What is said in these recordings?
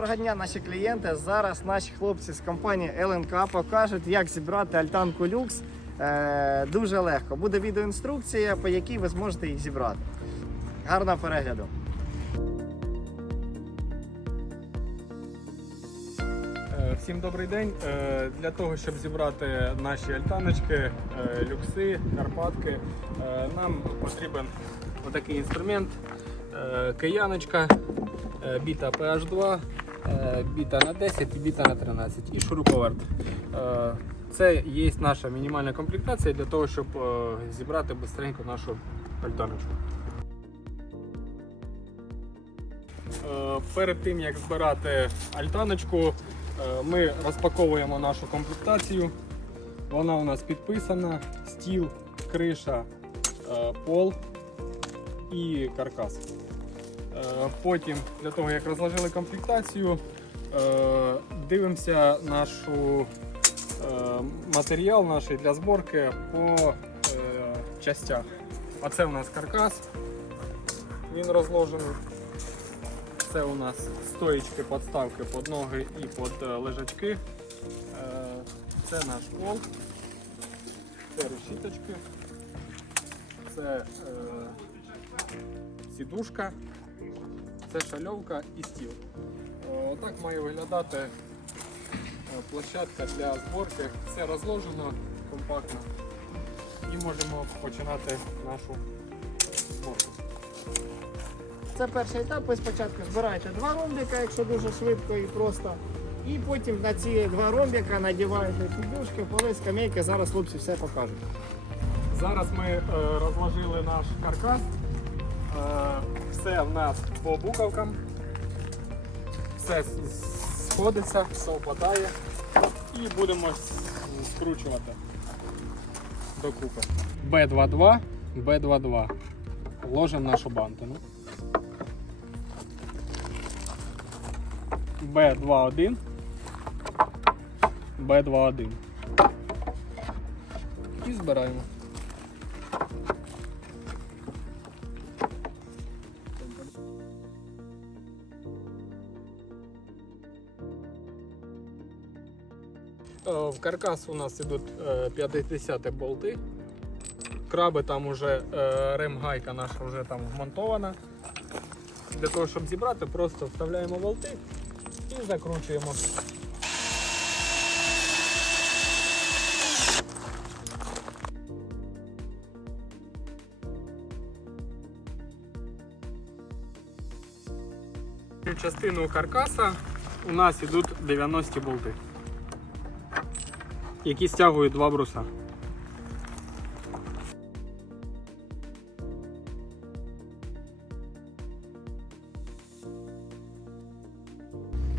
Доброго дня, наші клієнти. Зараз наші хлопці з компанії ЛНК покажуть, як зібрати альтанку люкс. Е, дуже легко. Буде відеоінструкція, по якій ви зможете їх зібрати. Гарного перегляду. Е, Всім добрий день. Е, Для того, щоб зібрати наші альтаночки, люкси, карпатки, нам потрібен отакий інструмент. Кияночка, біта PH2, е, біта на 10 і біта на 13 і шуруповерт. Е, Це є наша мінімальна комплектація для того, щоб е, зібрати швидко нашу альтаночку. Е, Перед тим як збирати альтаночку, е, ми розпаковуємо нашу комплектацію. Вона у нас підписана: стіл, криша, е, пол і каркас. Е, Потім, для того як розложили комплектацію, е, дивимося нашу е, матеріал наш для зборки по частях. Оце у нас каркас. Він розложений. Це у нас стоїчки, подставки під ноги і під лежачки. Це наш пол. Це решіточки. Це сідушка. Це шальовка і стіл. Е, Отак має виглядати е, площадка для зборки. Все розложено компактно. І можемо починати нашу зборку. Це перший етап. Ви спочатку збираєте два ромбика, якщо дуже швидко і просто. І потім на ці два ромбика надіваєте сідушки, поли, скамейки. Зараз хлопці все покажуть. Зараз ми е, розложили наш каркас. Все в нас по буковкам. Все сходиться, все впадає. І будемо скручувати докупи. Б22, Б22. Ложимо нашу бантину. Б21. Б21. І збираємо. В каркас у нас йдуть е, 50 болти. Краби там уже е, ремгайка наша вже там вмонтована. Для того, щоб зібрати, просто вставляємо болти і закручуємо. Частину каркаса у нас йдуть 90 болти, які стягують два бруса.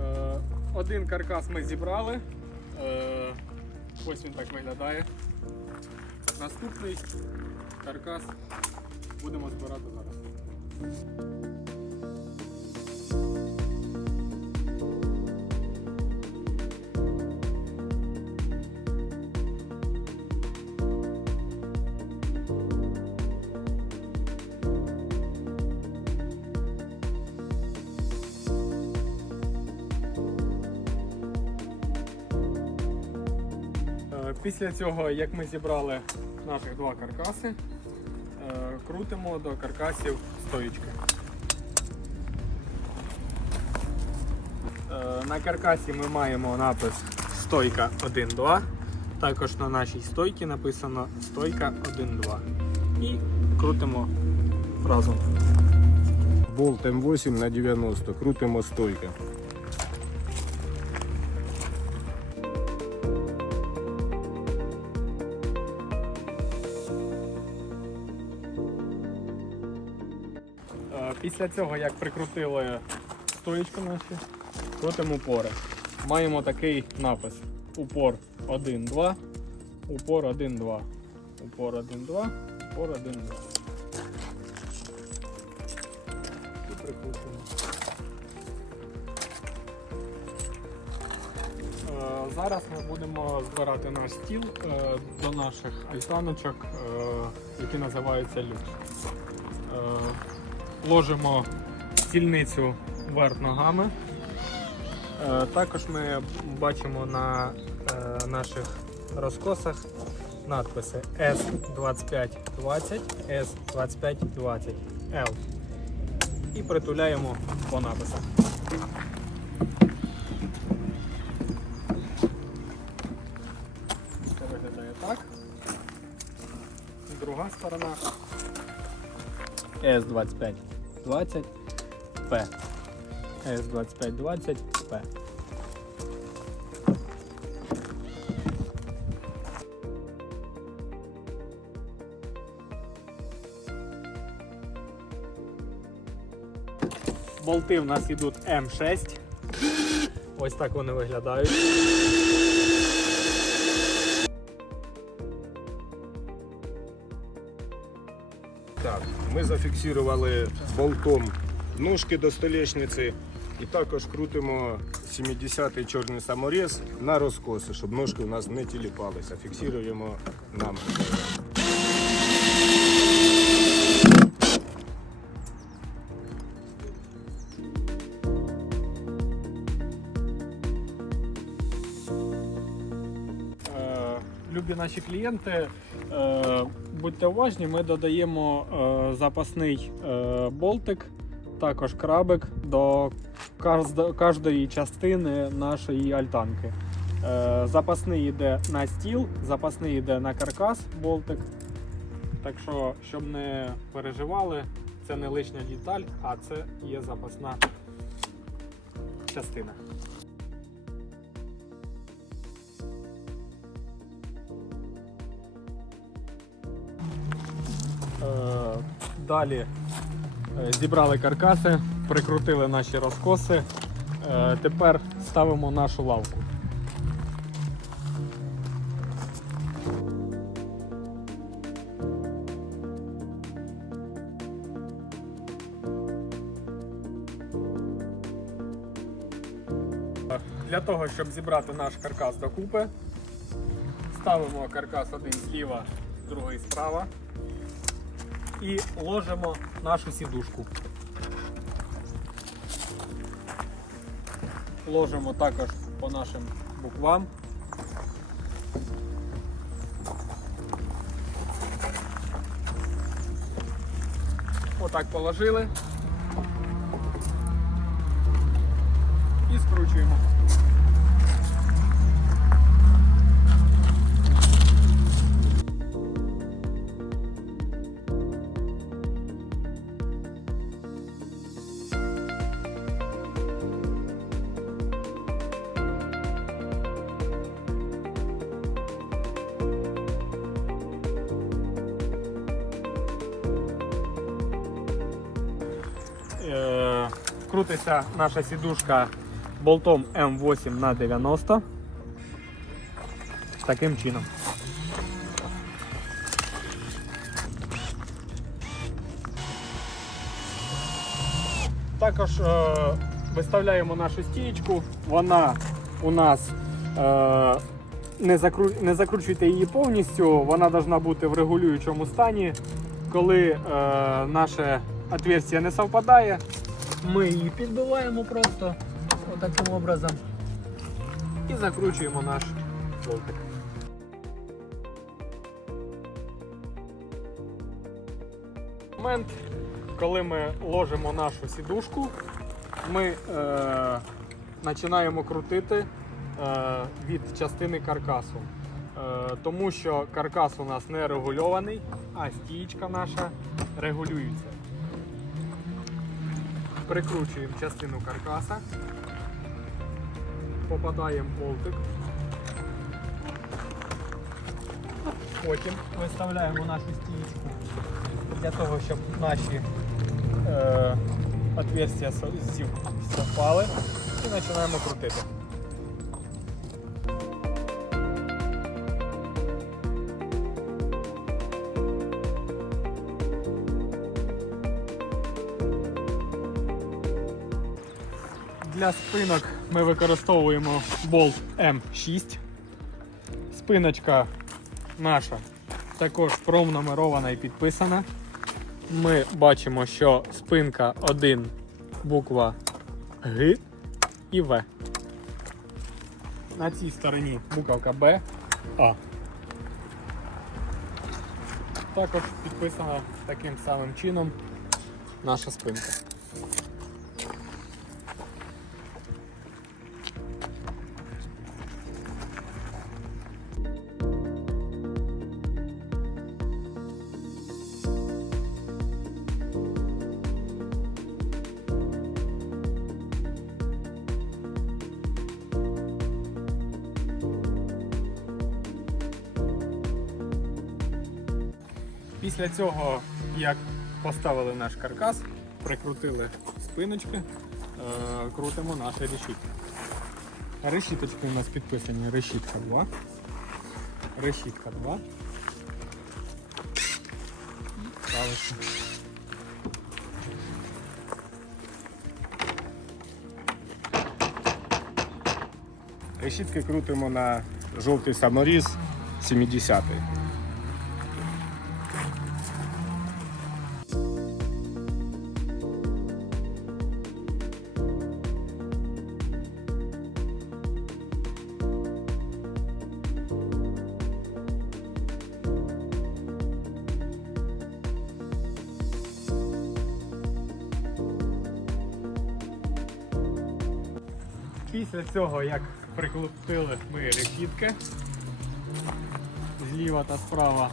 Е, Один каркас ми зібрали. Е, Ось він так виглядає. Наступний каркас будемо збирати зараз. Після цього, як ми зібрали наших два каркаси, е, крутимо до каркасів стоїчки. Е, На каркасі ми маємо напис стойка 1-2. Також на нашій стойці написано стойка 1-2. І крутимо разом. Болт М8 на 90. Крутимо стойка. Після цього, як прикрутили стоїчку наші, крутимо упори. Маємо такий напис: упор 1-2, упор 1-2, упор 1-2, упор 1-2. І прикрутимо. Е, Зараз ми будемо збирати наш стіл е, до наших альтаночок, е, які називаються люкс. Ложимо стільницю вверх ногами, Е, Також ми бачимо на е, наших розкосах надписи S2520, S2520, L. І притуляємо по написах. Це виглядає так. Друга сторона. S2520 P. S2520 P. Болти в нас йдуть М6. Ось так вони виглядають. Зафіксували болтом ножки до столешниці і також крутимо 70-й чорний саморіз на розкоси, щоб ножки у нас не тіліпалися. Фіксуємо нам. Наші клієнти, е, будьте уважні, ми додаємо е, запасний е, болтик, також крабик до кожної частини нашої альтанки. Запасний йде на стіл, запасний йде на каркас болтик. Так що, щоб не переживали, це не лишня деталь, а це є запасна частина. Далі е, зібрали каркаси, прикрутили наші розкоси. Е, Тепер ставимо нашу лавку. Для того, щоб зібрати наш каркас докупи, ставимо каркас один зліва, другий справа і ложимо нашу сідушку. Ложимо також по нашим буквам. Отак положили. І скручуємо. Крутиться наша сідушка болтом М8 на 90. Таким чином. Також е, виставляємо нашу стієчку. Вона у нас е, не, закру... не закручуйте її повністю, вона повинна бути в регулюючому стані. Коли е, наше отверстие не совпадає, ми її підбиваємо просто таким образом і закручуємо наш болтик. Момент, коли ми ложимо нашу сідушку, ми е, починаємо крутити е, від частини каркасу. Е, тому що каркас у нас не регульований, а стієчка наша регулюється. Прикручуємо частину каркаса, попадаємо в болтик. Потім виставляємо нашу стієчку для того, щоб наші е, отверстия со- совпали і починаємо крутити. Для спинок ми використовуємо болт М6. Спиночка наша також промнумерована і підписана. Ми бачимо, що спинка 1, буква Г і В. на цій стороні буковка Б, А. Також підписана таким самим чином наша спинка. Після цього, як поставили наш каркас, прикрутили спиночки, е, крутимо наші решітки. Решіточки у нас підписані решітка 2, решітка 2. Ставиться. Решітки крутимо на жовтий саморіз 70-й. Після цього, як прикрутили ми решітки зліва та справа,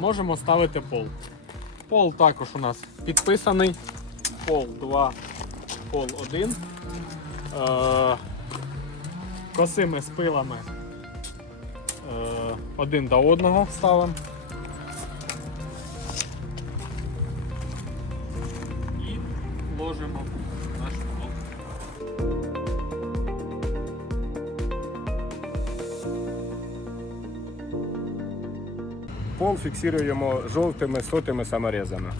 можемо ставити пол. Пол також у нас підписаний. Пол 2, пол 1. Е, косими спилами е, один до одного ставимо. І ложимо Пол фіксуємо жовтими сотими саморезами.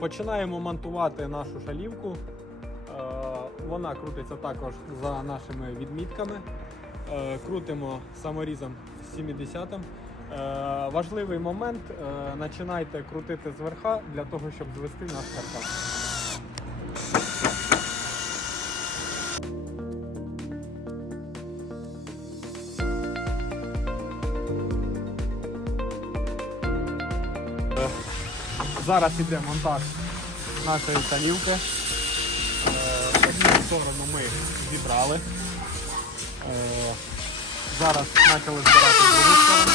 Починаємо монтувати нашу шалівку. Е, Вона крутиться також за нашими відмітками. Е, Крутимо саморізом 70-м. Е, Важливий момент, починайте крутити зверха для того, щоб звести наш каркас. Зараз іде монтаж нашої талівки. Е, Одну сторону ми зібрали. Е, Зараз почали збирати другу сторону.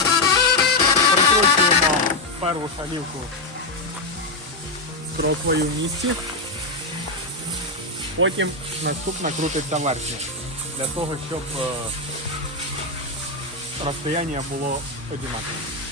Прикручуємо першу шалівку з кроквою в місці. Потім наступна крутиться верхня. Для того, щоб е, розстояння було однакове.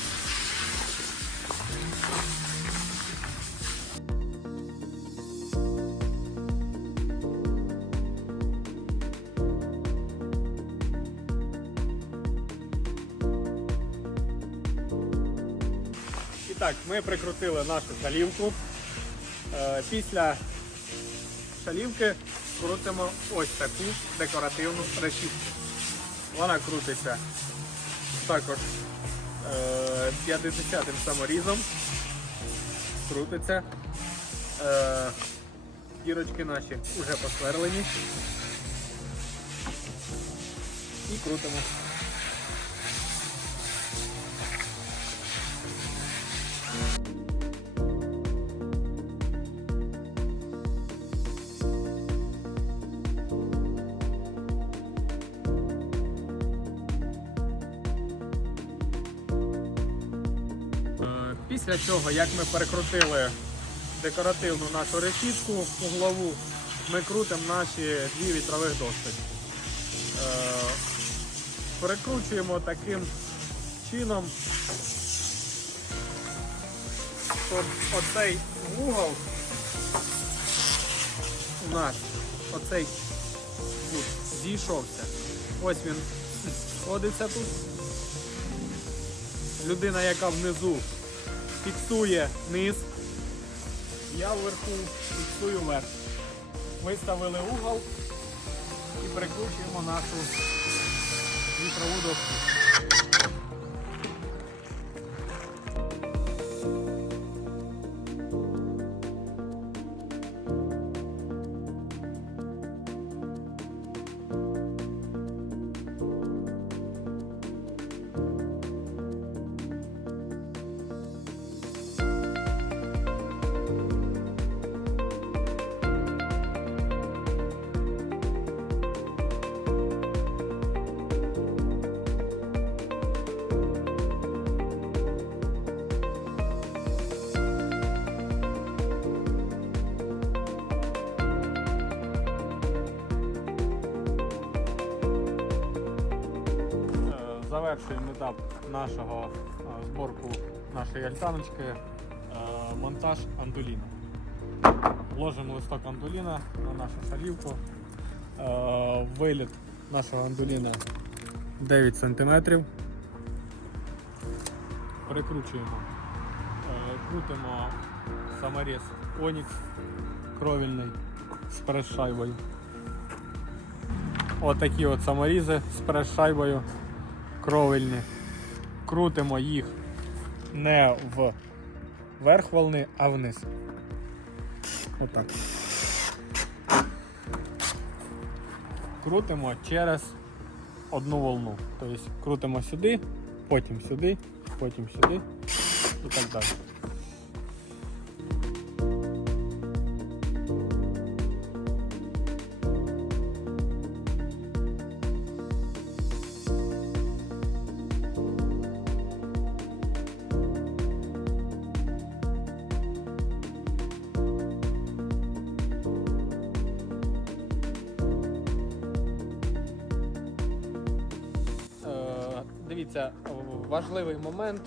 Так, ми прикрутили нашу шалівку. Е, Після шалівки крутимо ось таку декоративну решітку. Вона крутиться також е, 50-м саморізом. Крутиться. Е, Дірочки наші вже посверлені. І крутимо. Після цього, як ми перекрутили декоративну нашу решітку углову, ми крутимо наші дві вітрових досточки. Е, Перекручуємо таким чином, щоб оцей вугол у нас, оцей кут зійшовся. Ось він сходиться тут. Людина, яка внизу фіксує низ. Я вверху фіксую верх. Виставили угол і прикручуємо нашу вітрову доску. Завершуємо етап нашого е, зборку нашої альтаночки. е, Монтаж андуліна. Вложимо листок андуліна на нашу шалівку. Е, Виліт нашого андуліна 9 см. Прикручуємо. Крутимо саморіз Онікс кровільний з прес-шайбою. Отакі от саморізи з прес-шайбою кровельні. Крутимо їх не в верх волни, а вниз. Отак. Крутимо через одну волну. Тобто крутимо сюди, потім сюди, потім сюди і так далі. Дивіться, важливий момент,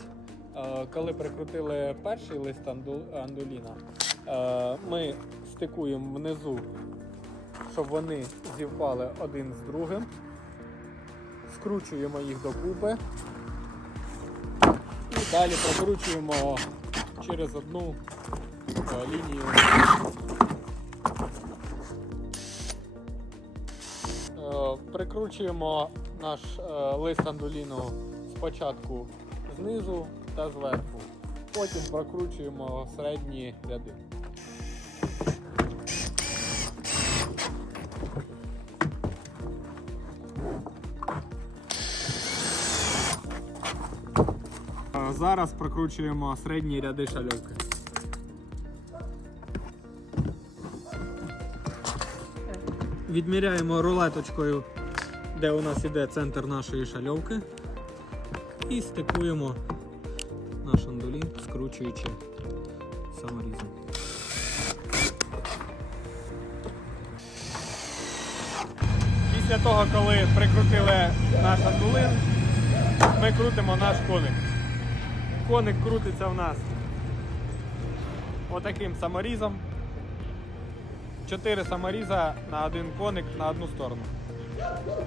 е, коли прикрутили перший лист андуліна, е, ми стикуємо внизу, щоб вони зівпали один з другим, скручуємо їх докупи і далі прокручуємо через одну е, лінію. Прикручуємо наш е, лист андуліну спочатку знизу та зверху. Потім прокручуємо середні ряди. Зараз прокручуємо середні ряди шальовки. Відміряємо рулеточкою, де у нас іде центр нашої шальовки. І стикуємо наш андулін, скручуючи саморізом. Після того, коли прикрутили наш андулин, ми крутимо наш коник. Коник крутиться в нас отаким саморізом. Чотири саморіза на один коник на одну сторону. Woo!